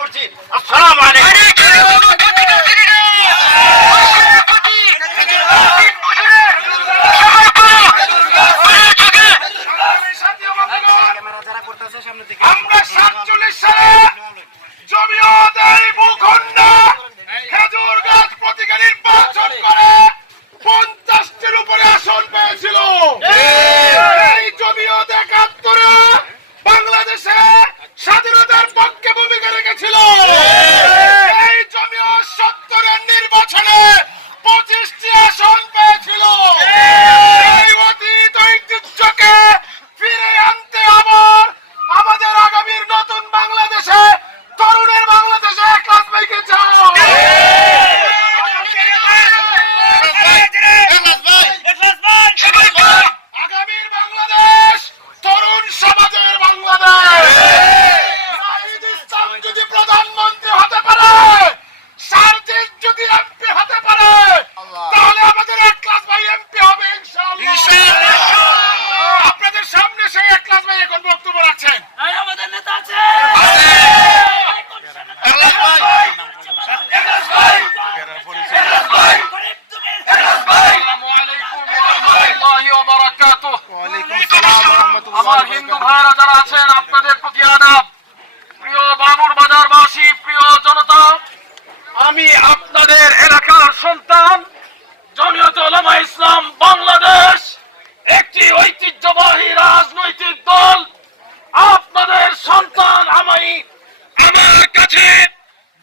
করছি। আসসালামু আলাইকুম। আমরা 47 সালে জমিয়ত এই ভূখণ্ডে খেজুর গাছ প্রতীকে নির্বাচন করে 50টির উপরে আসন পেয়েছিল। এই জমিয়ত 71-এ বাংলাদেশে স্বাধীনতার পক্ষে ভূমিকা রেখেছিল। এই জমিয়ত 70-এর নির্বাচনে 25টি আসন পেয়েছিল। এই অতীত ঐতিহ্যকে ফিরে আনতে আবার আমাদের আগামীর নতুন বাংলাদেশে, তরুণের বাংলাদেশে ক্লাস বাইকে চাও। আগামীর বাংলাদেশ তরুণ সমাজের বাংলাদেশ। নাহিদ ইসলাম যদি প্রধানমন্ত্রী হতে পারে, সার্জিস যদি এমপি হতে পারে, তাহলে আমাদের এক ক্লাস ভাই এমপি হবে ইনশাআল্লাহ। আপনাদের সামনে সেই এক ক্লাস ভাই এখন বক্তব্য রাখছেন। আমাদের নেতা আছে। আমার হিন্দু ভাইরা যারা আছেন, আপনাদের প্রতি আদাব। প্রিয় বাবুর বাজারবাসী, প্রিয় জনতা, আমি আপনাদের এলাকার সন্তান, জমিয়তে উলামা ইসলাম বাংলাদেশ একটি ঐতিহ্যবাহী রাজনৈতিক দল। আপনাদের সন্তান আমার কাছে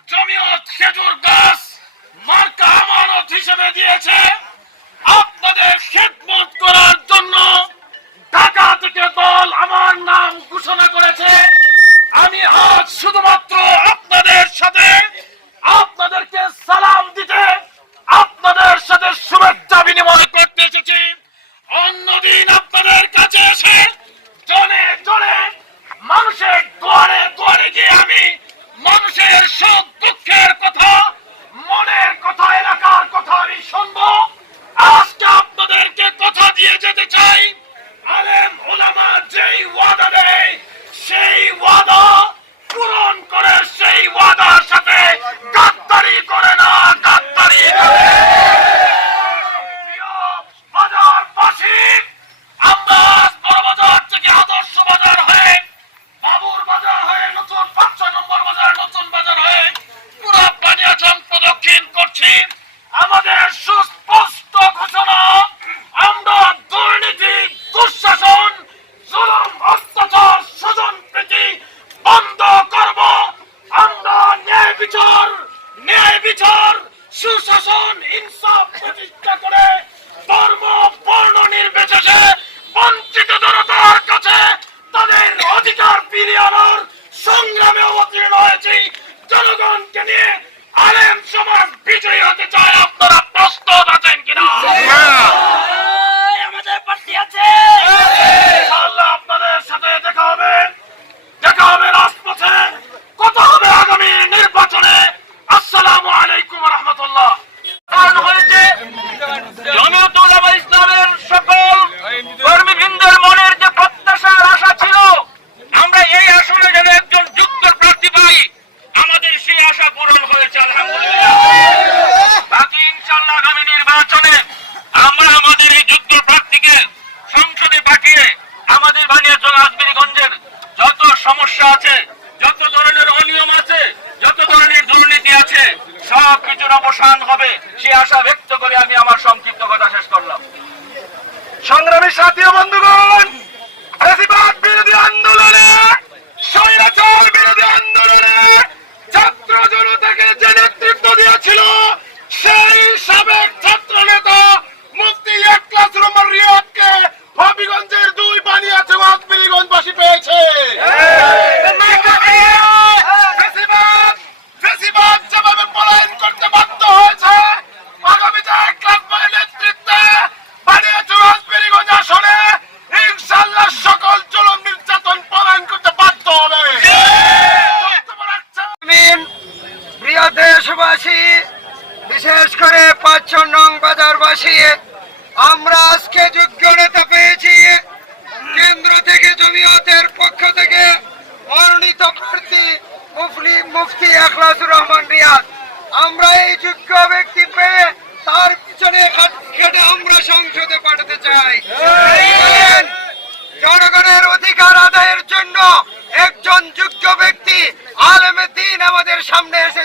জমিয়ত খেজুর গাছ মার্কা আমানত হিসেবে দিয়েছে। আপনাদের খেদমত করার জন্য ঢাকা থেকে দল আমার নাম ঘোষণা করেছে। আমি আজ শুধুমাত্র আপনাদের সাথে, আপনাদেরকে সালাম দিতে, আপনাদের সাথে শুভেচ্ছা বিনিময় করতে এসেছি। অন্যদিন আপনাদের কাছে এসে জনে জনে মানুষের দুয়ারে দুয়ারে গিয়ে আমি মানুষের সুখ দুঃখের কথা, মনের কথা, এলাকার কথা আমি শুনবো। আজকে আপনাদেরকে কথা দিয়ে যেতে চাই, আলেম ওলামা যেই ওয়াদা দেয় সেই ওয়াদা পূরণ করে, সেই ওয়াদার সাথে গাদ্দারি করে না, গাদ্দারি করে। প্রিয় বাজারবাসী, আমরা বড় বাজার থেকে আদর্শ বাজার হয়ে, বাবুর বাজার হয়ে, নতুন 5 নম্বর বাজার, নতুন বাজার হয়ে পুরো বানিয়াচং প্রদক্ষিণ করছি। আমাদের সুস্পষ্ট ঘোষণা, আমরা দুর্নীতি, দুঃশাসন, জুলুম, অত্যাচার, স্বজনপ্রীতি বন্ধ করব। আমরা ন্যায় বিচার, সুশাসন, ইনসাফ প্রতিষ্ঠা করে ধর্ম বর্ণ নির্বিশেষে বঞ্চিত জনতার কাছে তাদের অধিকার ফিরিয়ে আনার সংগ্রামে অবতীর্ণ হয়েছি। জনগণকে নিয়ে আলেম সমাজ বিজয়ী হতে চায়। আপনারা প্রস্তুত আছেন কিনা? আমাদের পার্টি আছে। ইনশাআল্লাহ আপনাদের সাথে দেখা হবে রাজপথে, কথা হবে আগামী নির্বাচনে। আসসালামু আলাইকুম ওয়া রাহমাতুল্লাহ। হয়েছে জমিয়তে উলামা ইসলামের সকল কর্মীবৃন্দের মনের যে প্রত্যাশার আশা ছিল, আমরা এই আসনে যেন একজন যোগ্য প্রার্থী পাই, আমাদের সেই আশা পূরণ হয়েছে আলহামদুলিল্লাহ। বাকি ইনশাআল্লাহ আগামী নির্বাচনে আমরা আমাদের এই যোগ্য প্রার্থীকে সংসদে পাঠিয়ে আমাদের বানিয়াচং আজমিরগঞ্জের যত সমস্যা আছে, যত ধরনের অনিয়ম আছে, যত ধরনের দুর্নীতি আছে, সব কিছুর অবসান হবে, সে আশা ব্যক্ত করে আমি আমার সংক্ষিপ্ত কথা শেষ করলাম। সংগ্রামী সাথী ও বন্ধুগণ, ফ্যাসিবাদ বিরোধী আন্দোলনে, স্বৈরাচার বিরোধী আন্দোলনে ছাত্র জনতাকে যে নেতৃত্ব দিয়েছিল, সেই সাবেক ছাত্র নেতা মুফতি ইখলাস রহমান রিয়াদকে হবিগঞ্জের 2 বানিয়াচং আজমিরগঞ্জবাসী পেয়েছে। ফ্যাসিবাদ যেভাবে পলায়ন করতে বাধ্য হয়েছে, আগামীতে ইখলাস ভাইয়ের নেতৃত্বে বানিয়াচং আজমিরগঞ্জ আসনে ইনশাআল্লাহ সকল জুলুম নির্যাতন পলায়ন করতে বাধ্য হবে। প্রিয় দেশবাসী, বিশেষ করে 5 নং বাজারবাসী, আমরা আজকে যোগ্য নেতা পেয়েছি। কেন্দ্র থেকে জমিয়তের পক্ষ থেকে মনোনীত প্রার্থী মুফতি এখলাসুর রহমান রিয়াদ। আমরা এই যোগ্য ব্যক্তি পেয়ে তার পিছনে খেটে আমরা সংসদে পাঠাতে চাই। জনগণের অধিকার আদায়ের জন্য একজন যোগ্য ব্যক্তি আলেমে দ্বীন আমাদের সামনে এসে